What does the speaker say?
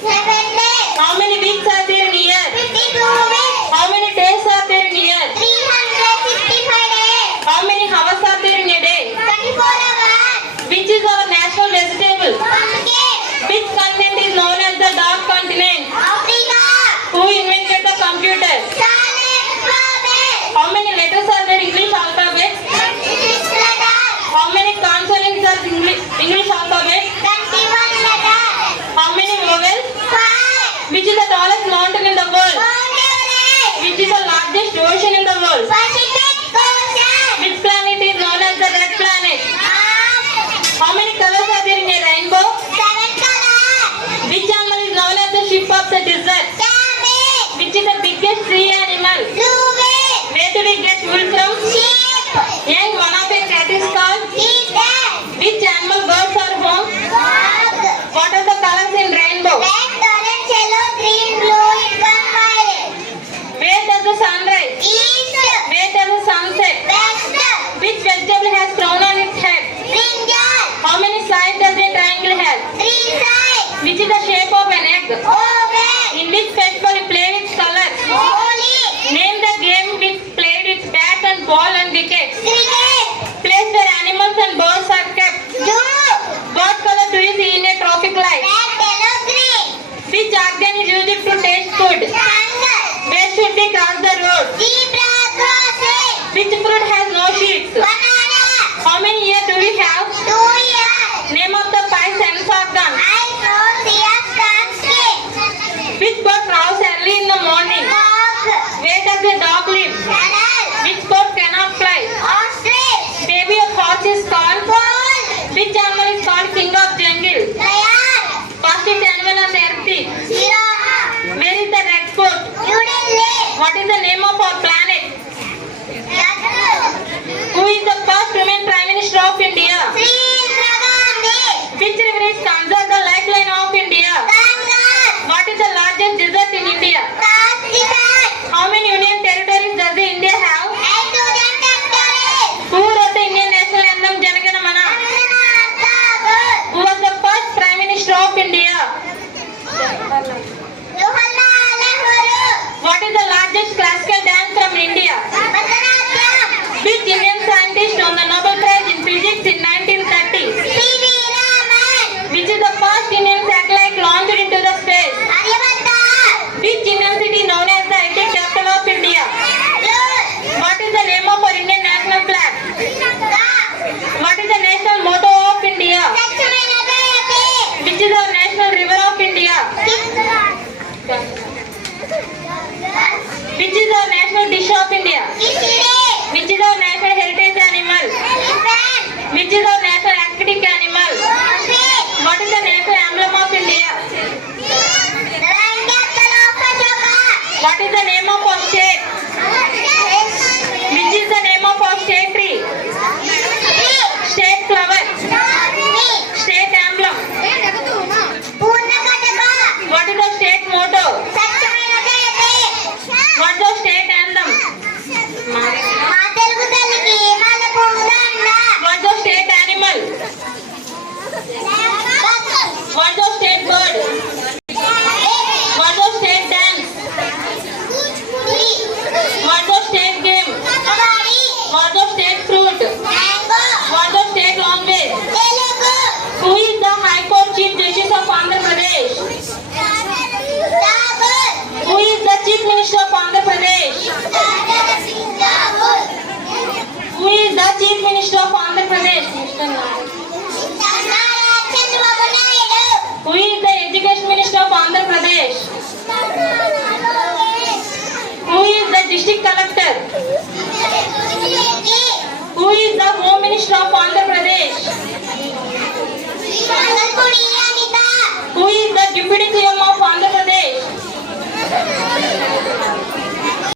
7 days. How many weeks are there in a year? 52 weeks. How many days are there in a year? 365 days. How many hours are there in a day? 24 hours. Which is our national vegetable? Pumpkin. Which continent is known as the dark continent? Africa. Who invented the computer? Charles Babbage. How many letters are there in English alphabet? 26 letters. How many consonants are in English alphabet? 21 letters. How many vowels? 5. Which is the tallest mountain in the world? Mount Everest. Which is the largest ocean in the world? Pacific Ocean. Which planet is known as the red planet? Mars. How many colors are there in a rainbow? 7 colors. Which animal is known as the ship of the desert? Camel. Which is the biggest sea animal? Blue whale. Where do we get wool from? Sheep. Young one of a cat is called? Eagle. Which animal birds are home? Dog. What are the colors in rainbow? Red, orange, yellow, green, blue, indigo, violet. Where does the sun rise? East. Where does the sun set? West. Which vegetable has crown on its head? Brinjal. How many sides does a triangle have? 3 sides. Which is the shape of an egg? Oval. In which festival we play with colors? Holy. Name the game which played with bat and ball and wickets. Cricket. Place where animals and birds are kept. Zoo. What color do you see in a tropic light? Red, yellow, green. Which organ is used to taste food? Tongue. Where should we cross the road? Zebra crossing. Which fruit has no seeds? Banana. How many ears do we have? 2 years. Name of the 5 sense organs. Eyes, nose, ears, tongue, skin. Which bird crows early in the morning? Dog. Where does a dog live? Kennel. Which bird cannot fly? Ostrich. Baby of horse is called? Bull. Which animal is called king of jungle? Lion. Fastest animal on the earth is? Giraffe. Where is the red fort? New Delhi. What is the name of our planet? Saturn. Who is the first woman prime minister of India? Sri Indira Gandhi. Which river is considered the lifeline of India? Ganges. What is the largest desert in India? Transitite. How many union territories does India have? 8 union territories. Who wrote the Indian national anthem Jana Gana Mana? Rabindranath Tagore. Who was the first prime minister of India? Jawaharlal Nehru. What is the largest classical dance from India? Bharatanatyam. Which Indian scientist won the Nobel Prize in Physics in 1930? C.V. Raman. Which is the first Indian satellite launched into the space? Aryabhatta. Which Indian city known as the IT capital of India? Bangalore. What is the name of our Indian national flag? Srinagar. What is the national motto of India? Lakshmi Nagayate. Which is our national river of India? Which is our national dish of India? Kishide. Which is our national heritage animal? Elephant. Which is our national aquatic animal? Dolphin. What is the national emblem of India? The lion capital of Ashoka. What is the name of our state? Which is the name of our state tree? State flower? State emblem? Purnakataka. What is the state motto? Lakshmi Nagayate. What is the state anthem? మా తెలుగు తల్లికి మన పొంగన్న. What is the state animal? What is the state bird? What is the state dance? What is the state game? Kabaddi. What is the state fruit? Mango. What is the state language? Telugu. Who is the High Court Chief Justice of Andhra Pradesh? Rahul. Who is the Chief Minister of Andhra Pradesh? Rahul. Who is the Chief Minister of Andhra Pradesh? Nara Chandrababu Naidu. Who is the Education Minister of Andhra Pradesh? Who is the District Collector? Who is the Home Minister of Andhra Pradesh? Mangalapudi Anitha. Who is the Deputy CEO